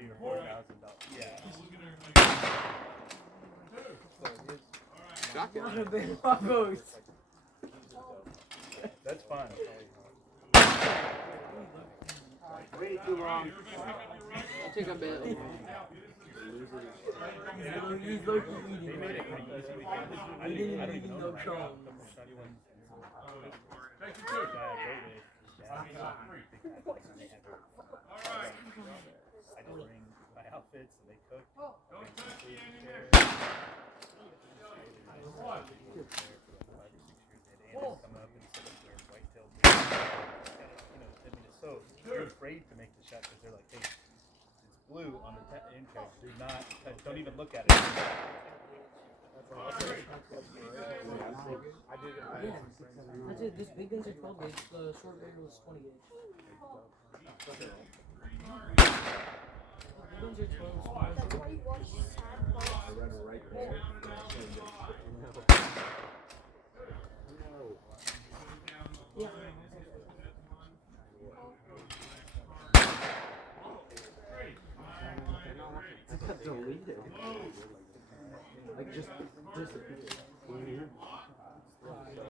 $3,000 or $4,000. Yeah. Shotgun. That's fun. Way too long. I'll take a bit. He's low-key eating. They made it pretty easy. I don't even know Thank you, I just bring my outfits and they cook. Don't touch the come up and sit up there white-tailed. So they're afraid to make the shot because they're like, hey, it's blue on the end card. Do not, don't even look at it. That's it. This big guns are 12 gauge. The short barrel is 20 gauge. Big guns are 12. That's why you watch I read it right there. Yeah. I got deleted. Like just disappeared.